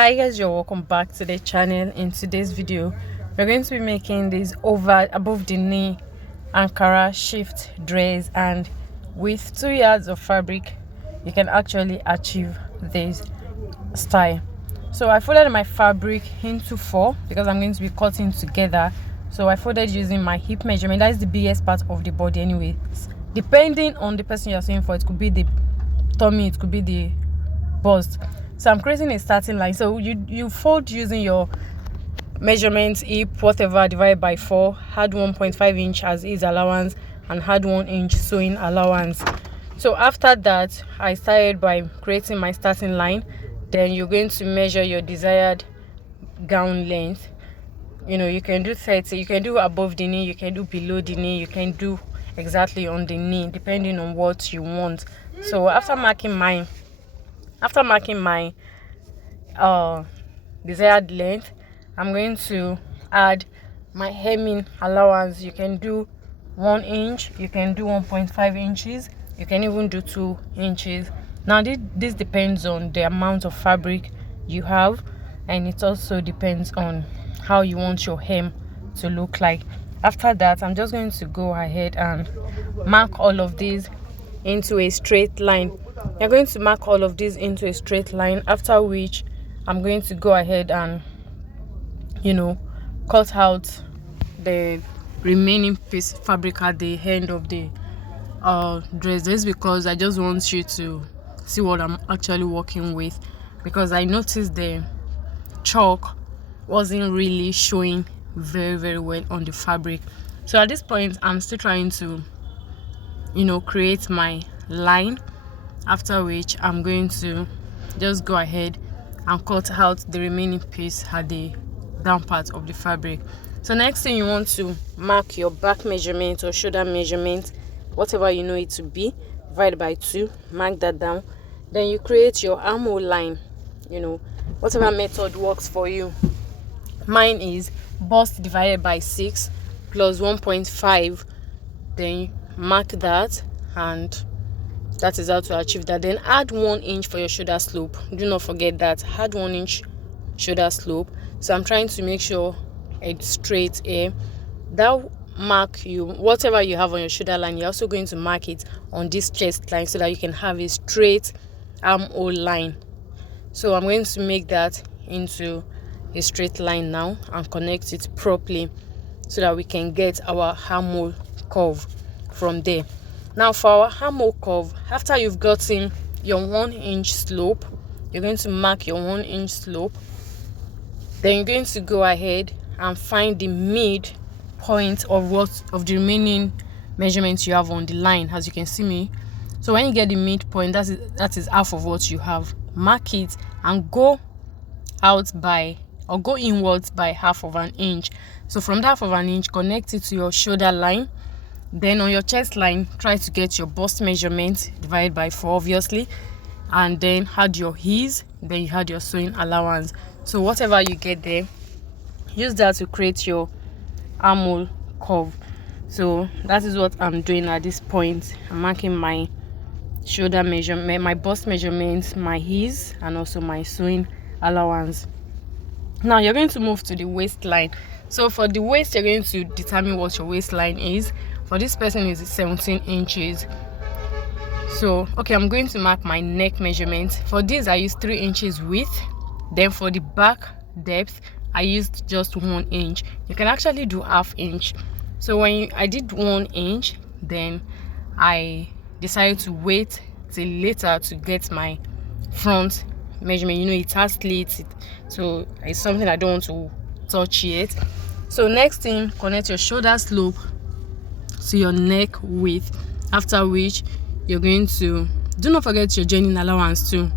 Hi guys, you're welcome back to the channel. In today's video we're going to be making this over above the knee Ankara shift dress, and with 2 yards of fabric you can actually achieve this style. So I folded my fabric into 4 because I'm going to be cutting together. So I folded using my hip measurement. That's the biggest part of the body anyways, depending on the person you're sewing for. It could be the tummy, it could be the bust. So I'm creating a starting line. So you fold using your measurements, hip, whatever, divided by 4, add 1.5 inch as is allowance, and add 1 inch sewing allowance. So after that, I started by creating my starting line. Then you're going to measure your desired gown length. You can do 30, you can do above the knee, you can do below the knee, you can do exactly on the knee, depending on what you want. So after marking my desired length, I'm going to add my hemming allowance. You can do 1 inch, you can do 1.5 inches, you can even do 2 inches. Now this depends on the amount of fabric you have, and it also depends on how you want your hem to look like. After that, I'm just going to go ahead and mark all of these into a straight line. You're going to mark all of these into a straight line, after which I'm going to go ahead and cut out the remaining piece fabric at the end of the dress. This because I just want you to see what I'm actually working with, because I noticed the chalk wasn't really showing very well on the fabric. So at this point I'm still trying to create my line, after which I'm going to just go ahead and cut out the remaining piece at the down part of the fabric. So next thing, you want to mark your back measurement or shoulder measurement, whatever you know it to be, divide by 2, mark that down. Then you create your armhole line, whatever method works for you. Mine is bust divided by 6 plus 1.5. then mark that, and that is how to achieve that. Then add 1 inch for your shoulder slope. Do not forget that, add 1 inch shoulder slope. So I'm trying to make sure it's straight here. That mark you whatever you have on your shoulder line, you're also going to mark it on this chest line so that you can have a straight armhole line. So I'm going to make that into a straight line now and connect it properly so that we can get our armhole curve from there. Now for our armhole curve, after you've gotten your 1 inch slope, you're going to mark your 1 inch slope. Then you're going to go ahead and find the mid point of the remaining measurements you have on the line, as you can see me. So when you get the midpoint, that is half of what you have. Mark it and go out by, or go inwards by half of an inch. So from that half of an inch, connect it to your shoulder line. Then on your chest line, try to get your bust measurement, divide by 4 obviously, and then add your ease, then you add your sewing allowance. So whatever you get there, use that to create your armhole curve. So that is what I'm doing at this point. I'm marking my shoulder measurement, my bust measurement, my ease, and also my sewing allowance. Now you're going to move to the waistline. So for the waist, you're going to determine what your waistline is. For this person is 17 inches. So okay, I'm going to mark my neck measurement. For this I use 3 inches width. Then for the back depth, I used just 1 inch. You can actually do half inch. So I did 1 inch, then I decided to wait till later to get my front measurement. It has slits, so it's something I don't want to touch yet. So next thing, connect your shoulder slope to your neck width, after which you're going to, do not forget your joining allowance too,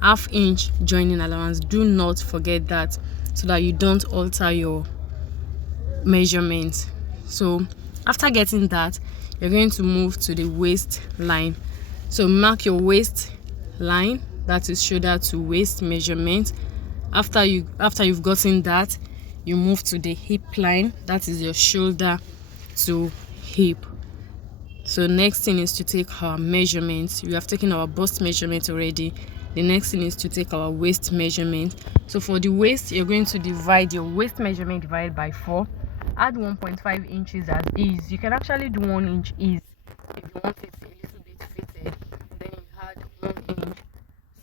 half inch joining allowance. Do not forget that, so that you don't alter your measurements. So after getting that, you're going to move to the waist line. So mark your waist line, that is shoulder to waist measurement. After you've gotten that, you move to the hip line, that is your shoulder to hip. So next thing is to take our measurements. We have taken our bust measurement already. the next thing is to take our waist measurement. So for the waist, you're going to divide your waist measurement divided by 4, add 1.5 inches as ease. You can actually do 1 inch ease if you want it a little bit fitted. Then you add 1 inch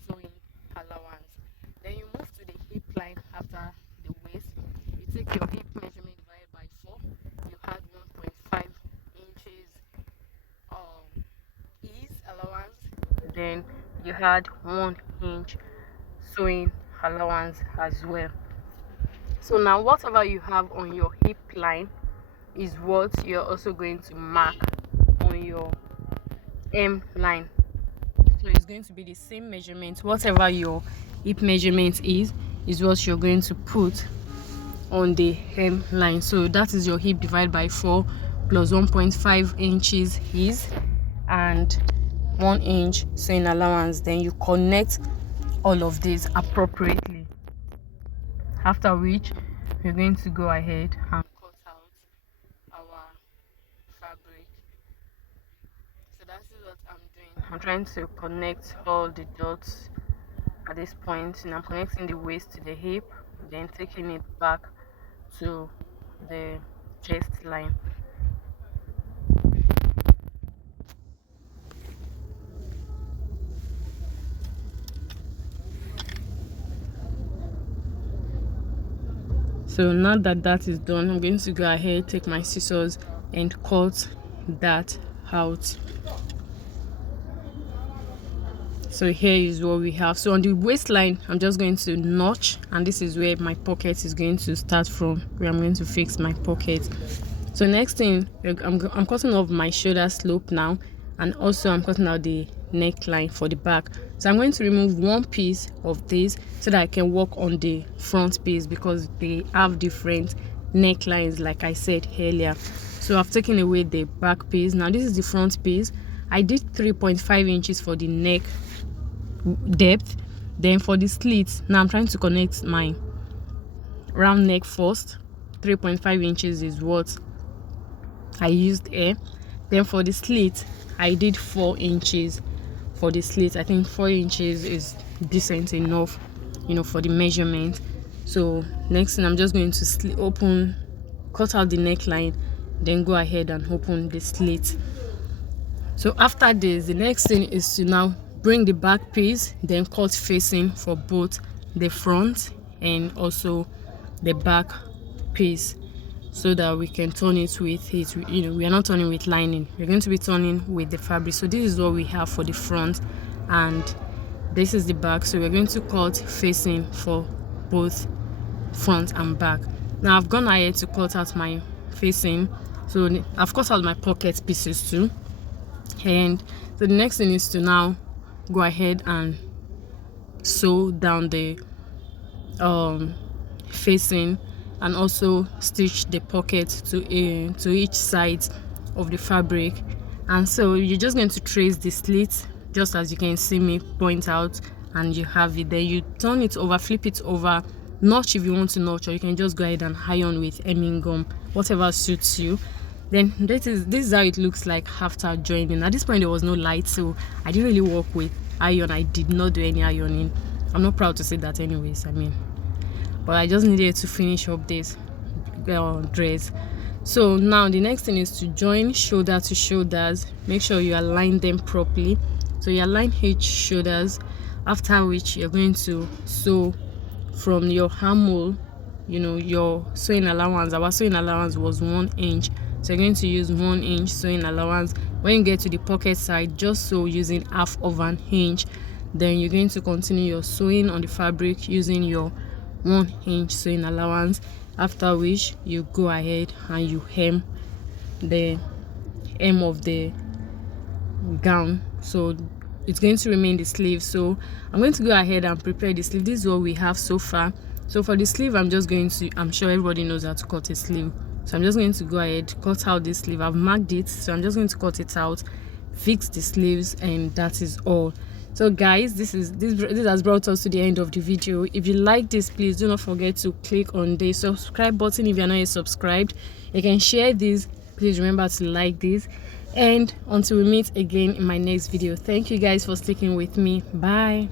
sewing allowance. Then you move to the hip line after the waist. You take your hip measurement divided by 4, you add 1.5 inches ease allowance, then you had 1 inch sewing allowance as well. So now whatever you have on your hip line is what you're also going to mark on your hem line. So it's going to be the same measurement. Whatever your hip measurement is what you're going to put on the hem line. So that is your hip divided by 4 plus 1.5 inches ease and 1 inch sewing allowance. Then you connect all of these appropriately, after which we're going to go ahead and cut out our fabric. So that's what I'm doing. I'm trying to connect all the dots at this point, and I'm connecting the waist to the hip, then taking it back to the chest line. So now that that is done, I'm going to go ahead, take my scissors and cut that out. So here is what we have. So on the waistline, I'm just going to notch, and this is where my pocket is going to start from, where I'm going to fix my pocket. So next thing, I'm cutting off my shoulder slope now, and also I'm cutting out the neckline for the back. So I'm going to remove one piece of this so that I can work on the front piece, because they have different necklines like I said earlier. So I've taken away the back piece. Now this is the front piece. I did 3.5 inches for the neck depth. Then for the slits, now I'm trying to connect my round neck first. 3.5 inches is what I used here. Then for the slit, I did 4 inches for the slit. I think 4 inches is decent enough, you know, for the measurement. So next thing, I'm just going to cut out the neckline, then go ahead and open the slit. So after this, the next thing is to now bring the back piece, then cut facing for both the front and also the back piece, so that we can turn it with it. You know, we are not turning with lining, we're going to be turning with the fabric. So this is what we have for the front, and this is the back. So we're going to cut facing for both front and back. Now I've gone ahead to cut out my facing, so I've cut out my pocket pieces too. And so the next thing is to now go ahead and sew down the facing, and also stitch the pocket to each side of the fabric. And so you're just going to trace the slit, just as you can see me point out, and you have it there. You turn it over, flip it over, notch if you want to notch, or you can just go ahead and iron with hemming gum, whatever suits you. Then this is how it looks like after joining. At this point there was no light, so I didn't really work with iron. I did not do any ironing. I'm not proud to say that anyways, I mean, but I just needed to finish up this dress. So now the next thing is to join shoulder to shoulders. Make sure you align them properly. So you align each shoulders, after which you're going to sew from your armhole. You know, your sewing allowance, our sewing allowance was 1 inch, so you're going to use 1 inch sewing allowance. When you get to the pocket side, just sew using half of an inch. Then you're going to continue your sewing on the fabric using your 1 inch sewing allowance, after which you go ahead and you hem the hem of the gown. So it's going to remain the sleeve. So I'm going to go ahead and prepare the sleeve. This is what we have so far. So for the sleeve, I'm sure everybody knows how to cut a sleeve, so I'm just going to go ahead, cut out this sleeve. I've marked it, so I'm just going to cut it out, fix the sleeves, and that is all. So guys, this has brought us to the end of the video. If you like this, please do not forget to click on the subscribe button if you're not yet subscribed. You can share this. Please remember to like this, and until we meet again in my next video, thank you guys for sticking with me. Bye.